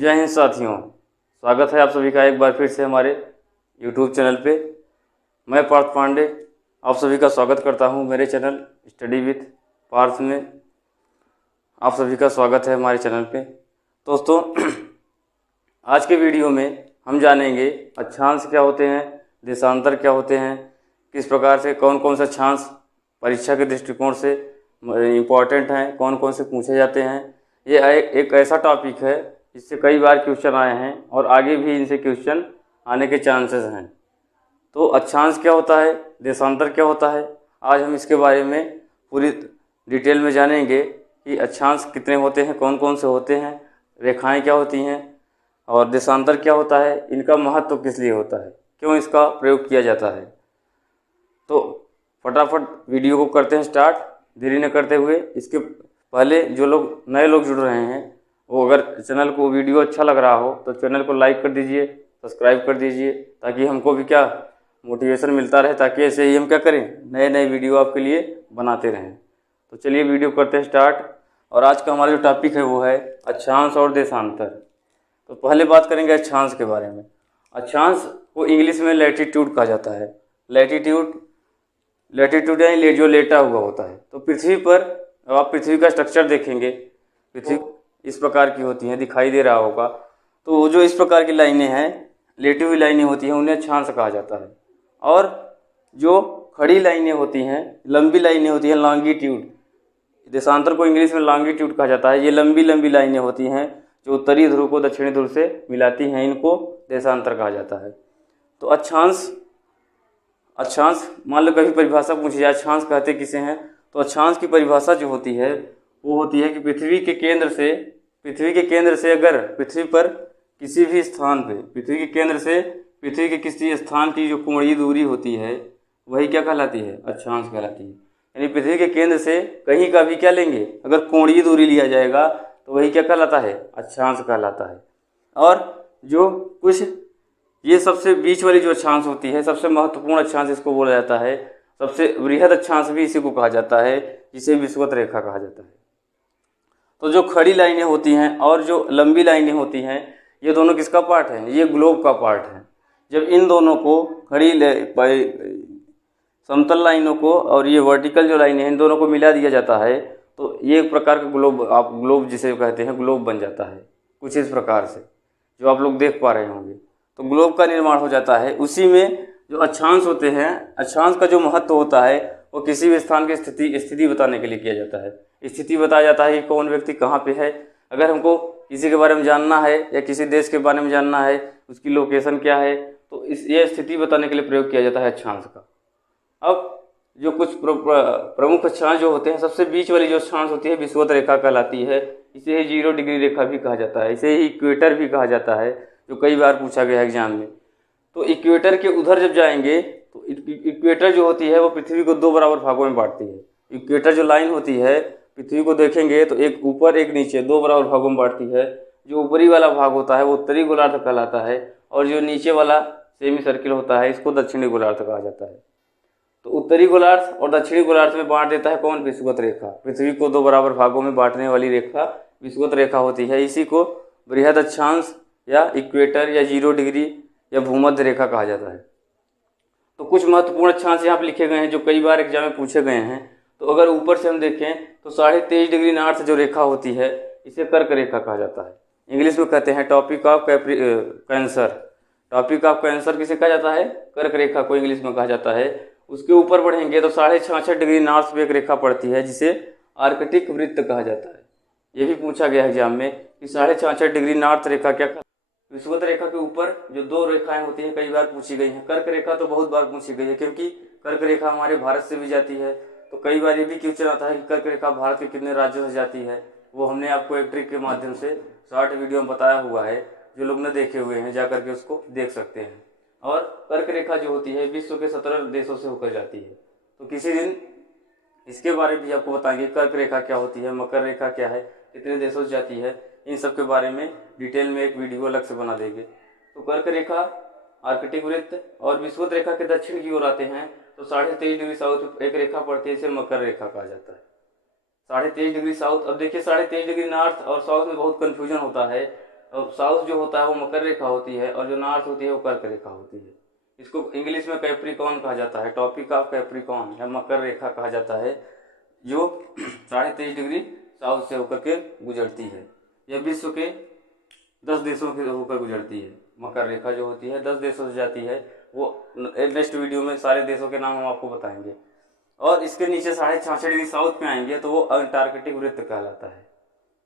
जय हिंद साथियों, स्वागत है आप सभी का एक बार फिर से हमारे YouTube चैनल पे। मैं पार्थ पांडे आप सभी का स्वागत करता हूं मेरे चैनल स्टडी विथ पार्थ में। आप सभी का स्वागत है हमारे चैनल पे। दोस्तों आज के वीडियो में हम जानेंगे अक्षांश क्या होते हैं, देशांतर क्या होते हैं, किस प्रकार से कौन कौन से अक्षांश परीक्षा के दृष्टिकोण से इम्पॉर्टेंट हैं, कौन कौन से पूछे जाते हैं। ये एक ऐसा टॉपिक है इससे कई बार क्वेश्चन आए हैं और आगे भी इनसे क्वेश्चन आने के चांसेस हैं। तो अक्षांश क्या होता है, देशांतर क्या होता है, आज हम इसके बारे में पूरी डिटेल में जानेंगे कि अक्षांश कितने होते हैं, कौन कौन से होते हैं, रेखाएं क्या होती हैं और देशांतर क्या होता है, इनका महत्व किस लिए होता है, क्यों इसका प्रयोग किया जाता है। तो फटाफट वीडियो को करते हैं स्टार्ट, देरी न करते हुए। इसके पहले जो लोग नए लोग जुड़ रहे हैं वो अगर चैनल को वीडियो अच्छा लग रहा हो तो चैनल को लाइक कर दीजिए, सब्सक्राइब कर दीजिए, ताकि हमको भी क्या मोटिवेशन मिलता रहे, ताकि ऐसे ही हम क्या करें, नए नए वीडियो आपके लिए बनाते रहें। तो चलिए वीडियो करते हैं स्टार्ट। और आज का हमारा जो टॉपिक है वो है अक्षांश और देशांतर। तो पहले बात करेंगे अक्षांश के बारे में। अक्षांश को इंग्लिश में लैटिट्यूड कहा जाता है। लैटिट्यूड यानी जो लेटा हुआ होता है। तो पृथ्वी पर अब आप पृथ्वी का स्ट्रक्चर देखेंगे, पृथ्वी इस प्रकार की होती हैं, दिखाई दे रहा होगा। तो जो इस प्रकार की लाइनें हैं, लेटी हुई लाइनें होती हैं, उन्हें अक्षांश कहा जाता है। और जो खड़ी लाइनें होती हैं, लंबी लाइनें होती हैं, लॉन्गिट्यूड, देशांतर को इंग्लिश में लॉन्गिट्यूड कहा जाता है। ये लंबी लंबी लाइनें होती हैं जो उत्तरी ध्रुव को दक्षिणी ध्रुव से मिलाती हैं, इनको देशांतर कहा जाता है। तो अक्षांश मान लो कभी परिभाषा पूछी जाए, अक्षांश कहते किसे हैं, तो अक्षांश की परिभाषा जो होती है वो होती है कि पृथ्वी के केंद्र से अगर पृथ्वी पर किसी भी स्थान पे पृथ्वी के केंद्र से पृथ्वी के किसी स्थान की जो कोणीय दूरी होती है वही क्या कहलाती है, अक्षांश कहलाती है। यानी पृथ्वी के केंद्र से कहीं का भी क्या लेंगे, अगर कोणीय दूरी लिया जाएगा तो वही क्या कहलाता है, अक्षांश कहलाता है। और जो कुछ ये सबसे बीच वाली जो अक्षांश होती है, सबसे महत्वपूर्ण अक्षांश इसको बोला जाता है, सबसे बृहद अक्षांश भी इसी को कहा जाता है, जिसे विषुवत रेखा कहा जाता है। तो जो खड़ी लाइनें होती हैं और जो लंबी लाइनें होती हैं, ये दोनों किसका पार्ट है, ये ग्लोब का पार्ट है। जब इन दोनों को समतल लाइनों को और ये वर्टिकल जो लाइनें हैं, इन दोनों को मिला दिया जाता है तो ये एक प्रकार का ग्लोब जिसे कहते हैं, ग्लोब बन जाता है। कुछ इस प्रकार से जो आप लोग देख पा रहे होंगे, तो ग्लोब का निर्माण हो जाता है। उसी में जो अक्षांश होते हैं, अक्षांश का जो महत्व होता है वो किसी भी स्थान की स्थिति बताने के लिए किया जाता है। स्थिति बताया जाता है कि कौन व्यक्ति कहाँ पे है। अगर हमको किसी के बारे में जानना है या किसी देश के बारे में जानना है, उसकी लोकेशन क्या है, तो ये स्थिति बताने के लिए प्रयोग किया जाता है अक्षांश का। अब जो कुछ प्रमुख अक्षांश जो होते हैं, सबसे बीच वाली जो अक्षांश होती है विषुवत रेखा कहलाती है। इसे ही 0 डिग्री रेखा भी कहा जाता है, इसे ही इक्वेटर भी कहा जाता है, जो कई बार पूछा गया है एग्जाम में। तो इक्वेटर के उधर जब जाएंगे तो इक्वेटर जो होती है वो पृथ्वी को 2 बराबर भागों में बांटती है। इक्वेटर जो लाइन होती है पृथ्वी को देखेंगे तो एक ऊपर एक नीचे 2 बराबर भागों में बांटती है। जो ऊपरी वाला भाग होता है वो उत्तरी गोलार्ध कहलाता है और जो नीचे वाला सेमी सर्किल होता है इसको दक्षिणी गोलार्ध कहा जाता है। तो उत्तरी गोलार्ध और दक्षिणी गोलार्ध में बांट देता है कौन, विषुवत रेखा। पृथ्वी को 2 बराबर भागों में बांटने वाली रेखा विषुवत रेखा होती है। इसी को बृहद अक्षांश या इक्वेटर या 0 डिग्री या भूमध्य रेखा कहा जाता है। तो कुछ महत्वपूर्ण अक्षांश यहाँ पर लिखे गए हैं जो कई बार एग्जाम में पूछे गए हैं। तो अगर ऊपर से हम देखें तो 23.5 डिग्री नॉर्थ जो रेखा होती है इसे कर्क रेखा कहा जाता है। इंग्लिश में कहते हैं topic of cancer. Topic of cancer किसे कहा जाता है, कर्क रेखा को इंग्लिश में कहा जाता है। उसके ऊपर बढ़ेंगे तो 66.5 डिग्री नॉर्थ पे एक रेखा पड़ती है जिसे आर्कटिक वृत्त कहा जाता है। ये भी पूछा गया है एग्जाम में कि 66.5 डिग्री नॉर्थ रेखा क्या। विषुवत रेखा के ऊपर जो 2 रेखाएं होती हैं कई बार पूछी गई हैं। कर्क रेखा तो बहुत बार पूछी गई है, क्योंकि कर्क रेखा हमारे भारत से भी जाती है। तो कई बार ये भी क्वेश्चन आता है कि कर्क रेखा भारत के कितने राज्यों से जाती है। वो हमने आपको एक ट्रिक के माध्यम से शॉर्ट वीडियो में बताया हुआ है, जो लोग न देखे हुए हैं जा करके उसको देख सकते हैं। और कर्क रेखा जो होती है विश्व के 17 देशों से होकर जाती है। तो किसी दिन इसके बारे में भी आपको बताएंगे, कर्क रेखा क्या होती है, मकर रेखा क्या है, कितने देशों से जाती है, इन सब के बारे में डिटेल में एक वीडियो अलग से बना देंगे। तो कर्क रेखा, आर्कटिक वृत्त और विषुवत रेखा के दक्षिण की ओर आते हैं तो 23.5 डिग्री साउथ एक रेखा पड़ती है, इसे मकर रेखा कहा जाता है। 23.5 डिग्री साउथ। अब देखिए 23.5 डिग्री नॉर्थ और साउथ में बहुत कन्फ्यूजन होता है। और साउथ जो होता है वो मकर रेखा होती है, और जो नॉर्थ होती है वो कर्क रेखा होती है। इसको इंग्लिश में कैप्रिकॉन कहा जाता है, टॉपिक ऑफ कैप्रिकॉन या मकर रेखा कहा जाता है, जो 23.5 डिग्री साउथ से होकर के गुजरती है। यह विश्व के 10 देशों के होकर गुजरती है। मकर रेखा जो होती है 10 देशों से जाती है। वो नेक्स्ट वीडियो में सारे देशों के नाम हम आपको बताएंगे। और इसके नीचे 66.5 डिग्री साउथ में आएंगे तो वो अंटार्कटिक वृत्त कहलाता है।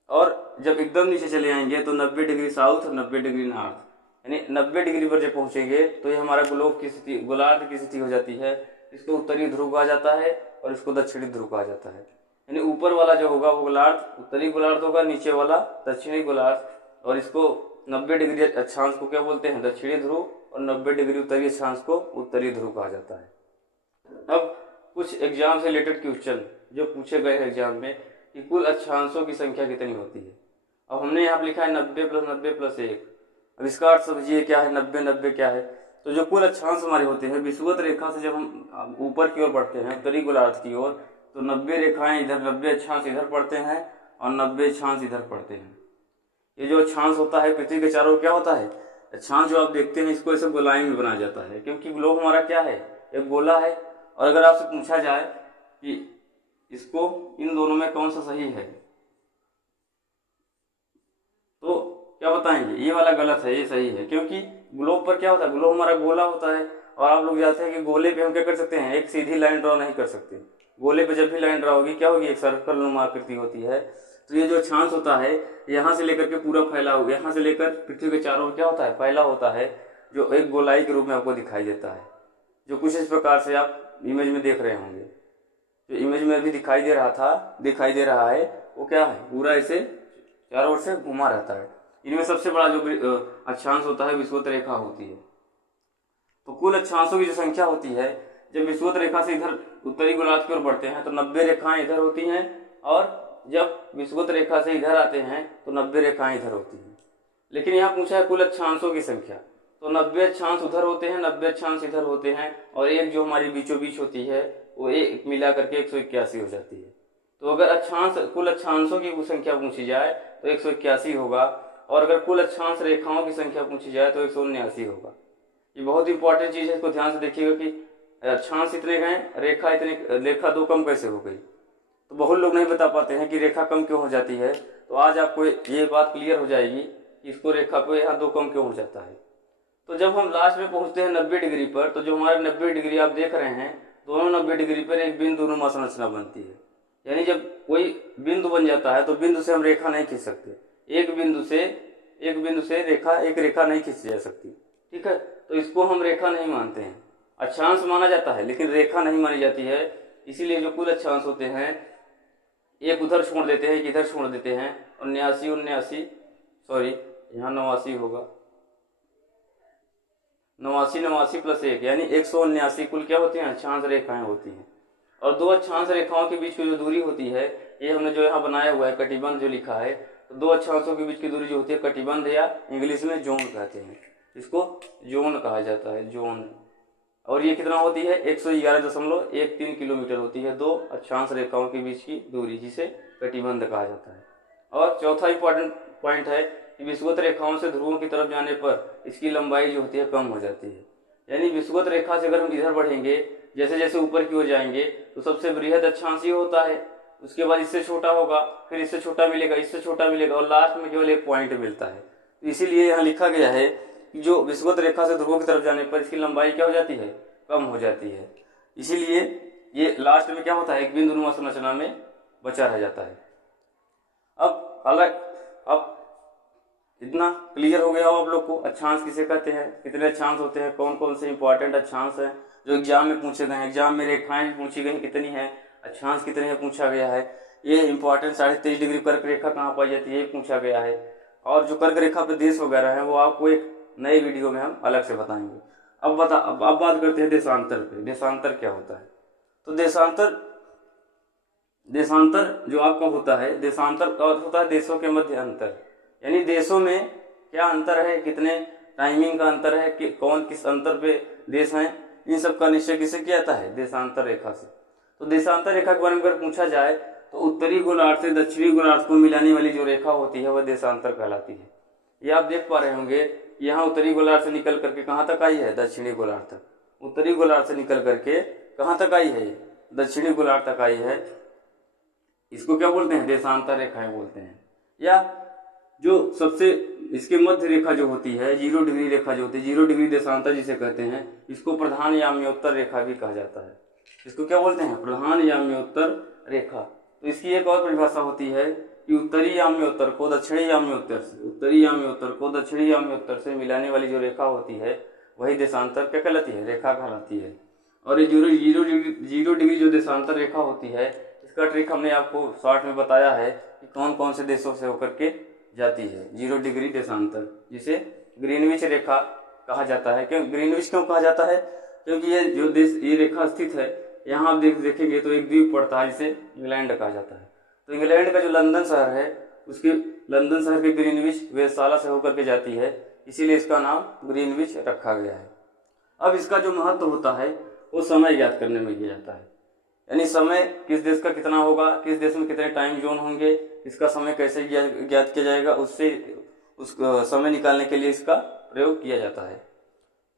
और जब एकदम नीचे चले आएंगे तो 90 डिग्री साउथ, 90 डिग्री नॉर्थ, यानी 90 डिग्री पर जब पहुंचेंगे तो ये हमारा ग्लोब की स्थिति, गोलार्ध की स्थिति हो जाती है। इसको उत्तरी ध्रुव कहा जाता है और इसको दक्षिणी ध्रुव कहा जाता है। यानी ऊपर वाला जो होगा वो गोलार्ध, उत्तरी गोलार्ध होगा, नीचे वाला दक्षिणी गोलार्ध। और इसको 90 डिग्री अक्षांश को क्या बोलते हैं, दक्षिणी ध्रुव, और 90 डिग्री उत्तरी अक्षांश को उत्तरी ध्रुव कहा जाता है। अब कुछ एग्जाम से रिलेटेड क्वेश्चन जो पूछे गए हैं एग्जाम में कि कुल अक्षांशों की संख्या कितनी होती है। अब हमने यहाँ लिखा है 90 + 90 + 1। अब इसका अर्थ समझिए क्या है, 90 क्या है। तो जो कुल अक्षांश हमारे होते हैं विषुवत रेखा से जब हम ऊपर की ओर बढ़ते हैं, उत्तरी गोलार्ध की ओर, तो 90 रेखाएं इधर, 90 अक्षांश इधर पड़ते हैं और 90 अक्षांश इधर पड़ते हैं। ये जो अक्षांश होता है पृथ्वी के चारों ओर क्या होता है, अक्षांश जो आप देखते हैं इसको ऐसे गोलाई में बनाया जाता है, क्योंकि ग्लोब हमारा क्या है, एक गोला है। और अगर आपसे पूछा जाए कि इसको इन दोनों में कौन सा सही है तो क्या बताएंगे, ये वाला गलत है, ये सही है। क्योंकि ग्लोब पर क्या होता है, ग्लोब हमारा गोला होता है। और आप लोग जानते हैं कि गोले पे हम क्या कर सकते हैं, एक सीधी लाइन ड्रॉ नहीं कर सकते। गोले पे जब भी लाइन ड्रॉ होगी क्या होगी, एक सर्कल नुमा आकृति होती है। तो ये जो अक्षांश होता है यहाँ से लेकर के पूरा फैला हुआ, यहाँ से लेकर पृथ्वी के चारों ओर क्या होता है, फैला होता है, जो एक गोलाई के रूप में आपको दिखाई देता है। जो कुछ इस प्रकार से आप इमेज में देख रहे होंगे, जो इमेज में अभी दिखाई दे रहा है वो क्या है, पूरा ऐसे चारों ओर से घुमा रहता है। इनमें सबसे बड़ा जो अक्षांश होता है विषुवत रेखा होती है। तो कुल अक्षांशों की जो संख्या होती है, जब विषुवत रेखा से इधर उत्तरी गोलार्ध की ओर बढ़ते हैं तो 90 रेखाएं इधर होती हैं, और जब विषुवत रेखा से इधर आते हैं तो 90 रेखाएं इधर होती हैं। लेकिन यहाँ पूछा है कुल अक्षांशों की संख्या, तो 90 अक्षांश उधर होते हैं, 90 अक्षांश इधर होते हैं, और एक जो हमारी बीचों बीच होती है वो एक मिला करके 181 हो जाती है। तो अगर अक्षांश, कुल अक्षांशों की संख्या पूछी जाए तो 181 होगा, और अगर कुल अक्षांश रेखाओं की संख्या पूछी जाए तो 179 होगा। ये बहुत इंपॉर्टेंट चीज है, इसको ध्यान से देखिएगा कि अक्षांश इतने गए, रेखा 2 कम कैसे हो गई। तो बहुत लोग नहीं बता पाते हैं कि रेखा कम क्यों हो जाती है। तो आज आपको ये बात क्लियर हो जाएगी कि इसको रेखा को यहाँ 2 कम क्यों हो जाता है। तो जब हम लास्ट में पहुंचते हैं 90 डिग्री पर, तो जो हमारे 90 डिग्री आप देख रहे हैं, दोनों 90 डिग्री पर एक बिंदुनुमा संरचना बनती है। यानी जब कोई बिंदु बन जाता है तो बिंदु से हम रेखा नहीं खींच सकते, एक बिंदु से एक रेखा नहीं खींची जा सकती, ठीक है। तो इसको हम रेखा नहीं मानते हैं, अक्षांश माना जाता है लेकिन रेखा नहीं मानी जाती है। इसीलिए जो कुल अक्षांश होते हैं एक उधर छोड़ देते हैं, एक इधर छोड़ देते हैं, और 89 यहाँ 89 होगा, 89 + 1 यानी 179 कुल क्या होती हैं, अक्षांश रेखाएं होती हैं। और 2 अक्षांश रेखाओं के बीच की जो दूरी होती है, ये हमने जो यहाँ बनाया हुआ है कटिबंध जो लिखा है, तो 2 अक्षांशों के बीच की दूरी जो होती है कटिबंध, या इंग्लिश में जोन कहते हैं, इसको जोन कहा जाता है, जोन। और ये कितना होती है, 111.13 किलोमीटर होती है 2 अक्षांश रेखाओं के बीच की दूरी, जिसे कटिबंध कहा जाता है। और चौथा इंपॉर्टेंट पॉइंट है कि विषुवत रेखाओं से ध्रुवों की तरफ जाने पर इसकी लंबाई जो होती है कम हो जाती है। यानी विषुवत रेखा से अगर हम इधर बढ़ेंगे, जैसे जैसे ऊपर की ओर जाएंगे, तो सबसे बृहद अक्षांश ये होता है, उसके बाद इससे छोटा होगा, फिर इससे छोटा मिलेगा, इससे छोटा मिलेगा, और लास्ट में केवल एक पॉइंट मिलता है। तो इसीलिए यहाँ लिखा गया है कि जो विषुवत रेखा से ध्रुवों की तरफ जाने पर इसकी लंबाई क्या हो जाती है, कम हो जाती है। इसीलिए ये लास्ट में क्या होता है, एक बिंदुनुमा संरचना में बचा रह जाता है। अब इतना क्लियर हो गया हो आप लोग को, अक्षांश किसे कहते हैं, कितने अक्षांश होते हैं, कौन कौन से इंपॉर्टेंट अक्षांश हैं जो एग्जाम में पूछे गए हैं। एग्जाम में रेखाएं पूछी गई कितनी है, अक्षांश कितने हैं पूछा गया है। ये इंपॉर्टेंट 23.5 डिग्री कर्क रेखा कहाँ पाई जाती है ये पूछा गया है। और जो कर्क रेखा प्रदेश वगैरह है वो आपको एक नए वीडियो में हम अलग से बताएंगे। अब बात करते हैं देशांतर पे। देशांतर क्या होता है, तो देशांतर जो आपका होता है, देशांतर का होता है देशों के मध्य अंतर, यानी देशों में क्या अंतर है, कितने टाइमिंग का अंतर है, कि कौन किस अंतर पे देश हैं, इन सब का निश्चय किससे किया जाता है, देशांतर रेखा से। तो देशांतर रेखा के बारे में अगर पूछा जाए तो उत्तरी गोलार्ध से दक्षिणी गोलार्ध को मिलाने वाली जो रेखा होती है वह देशांतर कहलाती है। ये आप देख पा रहे होंगे, यहाँ उत्तरी गोलार्ध से निकल करके कहाँ तक आई है, दक्षिणी गोलार्ध तक। उत्तरी गोलार्ध से निकल करके कहाँ तक आई है, दक्षिणी गोलार्ध तक आई है। इसको क्या बोलते हैं, देशांतर रेखाएं बोलते हैं। या जो सबसे इसके मध्य रेखा जो होती है, 0 डिग्री रेखा जो होती है, 0 डिग्री देशांतर जिसे कहते हैं, इसको प्रधान याम्योत्तर रेखा भी कहा जाता है। इसको क्या बोलते हैं, प्रधान याम्योत्तर रेखा। तो इसकी एक और परिभाषा होती है कि उत्तरी याम्योत्तर को दक्षिणी याम्योत्तर से, उत्तरी याम्योत्तर को दक्षिणी याम्योत्तर से मिलाने वाली जो रेखा होती है वही देशांतर क्या कहलाती है, रेखा कहलाती है। और ये 0 डिग्री जो देशांतर रेखा होती है, इसका ट्रिक हमने आपको शॉर्ट में बताया है कि कौन कौन से देशों से होकर के जाती है 0 डिग्री देशांतर, जिसे ग्रीनविच रेखा कहा जाता है। क्यों ग्रीनविच क्यों कहा जाता है, क्योंकि ये जो देश, ये रेखा स्थित है, यहाँ आप देखेंगे तो एक द्वीप पड़ता है जिसे इंग्लैंड कहा जाता है। तो इंग्लैंड का जो लंदन शहर है, उसके लंदन शहर के ग्रीनविच वेधशाला से होकर के जाती है, इसीलिए इसका नाम ग्रीनविच रखा गया है। अब इसका जो महत्व होता है वो समय ज्ञात करने में किया जाता है, यानी समय किस देश का कितना होगा, किस देश में कितने टाइम जोन होंगे, इसका समय कैसे ज्ञात किया जाएगा, उससे उस समय निकालने के लिए इसका प्रयोग किया जाता है।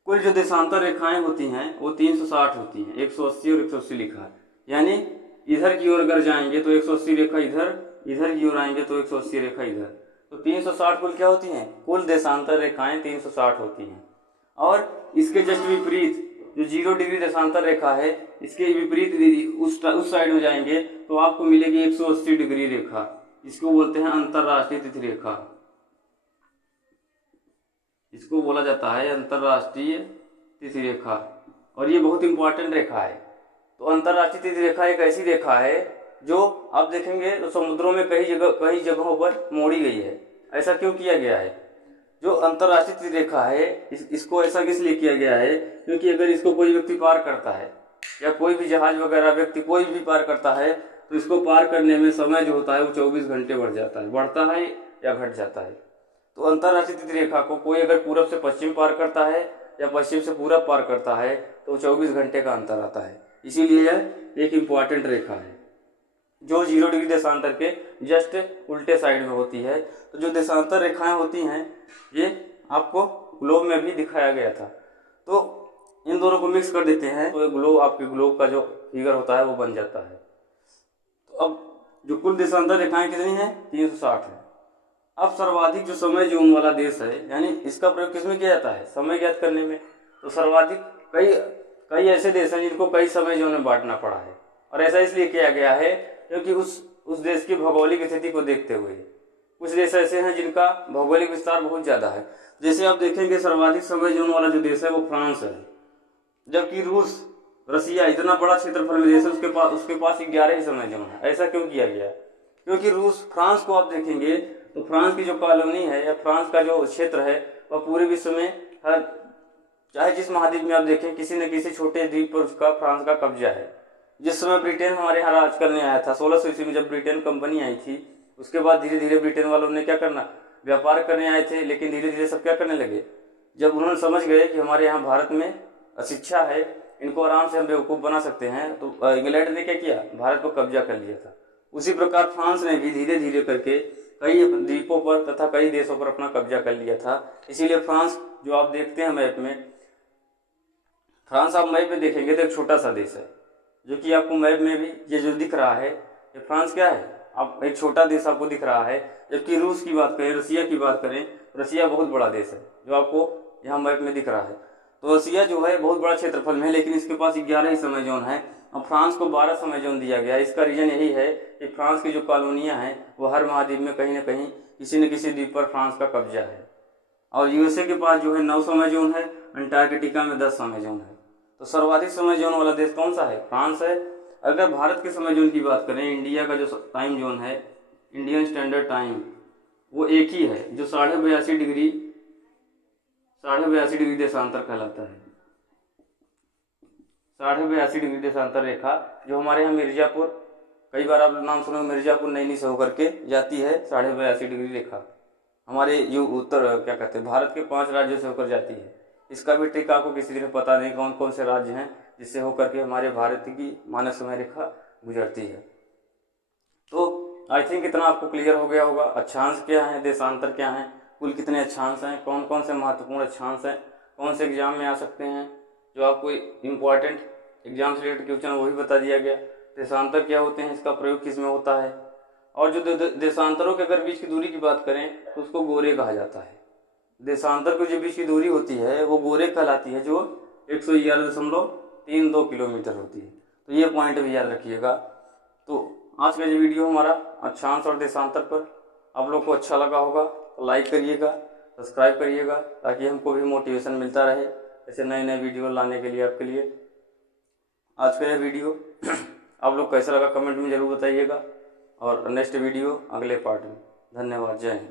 कुल जो देशांतर रेखाएं होती हैं वो 360 होती हैं, 180 और 180 लिखा है। यानी इधर की ओर अगर जाएंगे तो 180 रेखा इधर, इधर की ओर आएंगे तो 180 रेखा इधर। तो 360 कुल क्या होती हैं, कुल देशांतर रेखाएं 360 होती हैं। और इसके जस्ट विपरीत जो 0 डिग्री देशांतर रेखा है, इसके विपरीत उस साइड में जाएंगे तो आपको मिलेगी 180 डिग्री रेखा। इसको बोलते हैं अंतरराष्ट्रीय तिथि रेखा, इसको बोला जाता है अंतरराष्ट्रीय तिथि रेखा। और ये बहुत इंपॉर्टेंट रेखा है। तो अंतरराष्ट्रीय तिथि रेखा एक ऐसी रेखा है जो आप देखेंगे तो समुद्रों में कई जगहों पर मोड़ी गई है। ऐसा क्यों किया गया है, जो अंतरराष्ट्रीय तिथि रेखा है इसको ऐसा इसलिए किया गया है क्योंकि अगर इसको कोई व्यक्ति पार करता है या कोई भी जहाज वगैरह व्यक्ति कोई भी पार करता है तो इसको पार करने में समय जो होता है वो 24 घंटे बढ़ जाता है, बढ़ता है या घट जाता है। तो अंतरराष्ट्रीय तिथि रेखा को कोई अगर पूरब से पश्चिम पार करता है या पश्चिम से पूरब पार करता है तो 24 घंटे का अंतर आता है। इसीलिए यह एक इम्पॉर्टेंट रेखा है जो 0 डिग्री देशांतर के जस्ट उल्टे साइड में होती है। तो जो देशांतर रेखाएं होती हैं ये आपको ग्लोब में भी दिखाया गया था। तो इन दोनों को मिक्स कर देते हैं तो ग्लोब, आपके ग्लोब का जो फिगर होता है वो बन जाता है। तो अब जो कुल देशांतर रेखाएं कितनी हैं, 360 है। अब सर्वाधिक जो समय जोन वाला देश है, यानी इसका प्रयोग किसमें किया जाता है, समय ज्ञात करने में। तो सर्वाधिक कई ऐसे देश हैं जिनको कई समय जोन में बांटना पड़ा है। और ऐसा इसलिए किया गया है क्योंकि उस देश की भौगोलिक स्थिति को देखते हुए कुछ देश ऐसे हैं जिनका भौगोलिक विस्तार बहुत ज़्यादा है। जैसे आप देखेंगे सर्वाधिक समय जोन वाला जो देश है वो फ्रांस है, जबकि रूस, रसिया इतना बड़ा क्षेत्रफल में देश है, उसके पास 11 ही समय जोन है। ऐसा क्यों किया गया, क्योंकि फ्रांस को आप देखेंगे तो फ्रांस की जो कॉलोनी है या फ्रांस का जो क्षेत्र है वह पूरे विश्व में हर, चाहे जिस महाद्वीप में आप देखें, किसी न किसी छोटे द्वीप पर उसका फ्रांस का कब्जा है। जिस समय ब्रिटेन हमारे यहाँ राज करने आया था 1600 ईस्वी में, जब ब्रिटेन कंपनी आई थी, उसके बाद धीरे धीरे ब्रिटेन वालों ने क्या करना, व्यापार करने आए थे, लेकिन धीरे धीरे सब क्या करने लगे, जब उन्होंने समझ गए कि हमारे यहाँ भारत में अशिक्षा है, इनको आराम से हम बेवकूफ़ बना सकते हैं, तो इंग्लैंड ने क्या किया, भारत को कब्जा कर लिया था। उसी प्रकार फ्रांस ने भी धीरे धीरे करके कई द्वीपों पर तथा कई देशों पर अपना कब्जा कर लिया था। इसीलिए फ्रांस जो आप देखते हैं मैप में, फ्रांस आप मैप में देखेंगे तो एक छोटा सा देश है, जो कि आपको मैप में भी ये जो दिख रहा है ये फ्रांस क्या है, आप एक छोटा देश आपको दिख रहा है। जबकि रूस की बात करें, रसिया की बात करें, रसिया बहुत बड़ा देश है जो आपको यहाँ मैप में दिख रहा है। तो रसिया जो है बहुत बड़ा क्षेत्रफल में है, लेकिन इसके पास 11 ही समय जोन है। अब फ्रांस को 12 समय जोन दिया गया। इसका रीजन यही है कि फ्रांस की जो कॉलोनियाँ हैं वो हर महाद्वीप में कहीं ना कहीं किसी न किसी द्वीप पर फ्रांस का कब्जा है। और यूएसए के पास जो है 9 समय जोन है, अंटार्कटिका में 10 समय जोन है। तो सर्वाधिक समय जोन वाला देश कौन सा है, फ्रांस है। अगर भारत के समय जोन की बात करें, इंडिया का जो टाइम जोन है, इंडियन स्टैंडर्ड टाइम, वो एक ही है जो 82.5 डिग्री देशांतर कहलाता है। 82.5 डिग्री देशांतर रेखा जो हमारे यहाँ मिर्जापुर, कई बार आप नाम सुनोगे, मिर्जापुर नैनी से होकर के जाती है 82.5 डिग्री रेखा। हमारे जो उत्तर क्या कहते हैं, भारत के 5 राज्यों से होकर जाती है। इसका भी ट्रिक आपको किसी दिन पता नहीं कौन कौन से राज्य हैं जिससे होकर के हमारे भारत की मानक समय रेखा गुजरती है। तो आई थिंक इतना आपको क्लियर हो गया होगा। अक्षांश क्या है, देशांतर क्या है, कुल कितने अक्षांश हैं, कौन कौन से महत्वपूर्ण अक्षांश हैं, कौन से एग्जाम में आ सकते हैं, जो आपको इम्पॉर्टेंट एग्जाम से रिलेटेड क्वेश्चन वो भी बता दिया गया। देशांतर क्या होते हैं, इसका प्रयोग किस में होता है, और जो देशांतरों के अगर बीच की दूरी की बात करें तो उसको गोरे कहा जाता है। देशांतर की जो बीच की दूरी होती है वो गोरे कहलाती है, जो 111.32 किलोमीटर होती है। तो ये पॉइंट भी याद रखिएगा। तो आज का ये वीडियो हमारा अक्षांश और देशांतर पर आप लोग को अच्छा लगा होगा तो लाइक करिएगा, सब्सक्राइब करिएगा, ताकि हमको भी मोटिवेशन मिलता रहे ऐसे नए नए वीडियो लाने के लिए आपके लिए। आज का यह वीडियो आप लोग कैसा लगा कमेंट में ज़रूर बताइएगा, और नेक्स्ट वीडियो अगले पार्ट में। धन्यवाद, जय हिंद।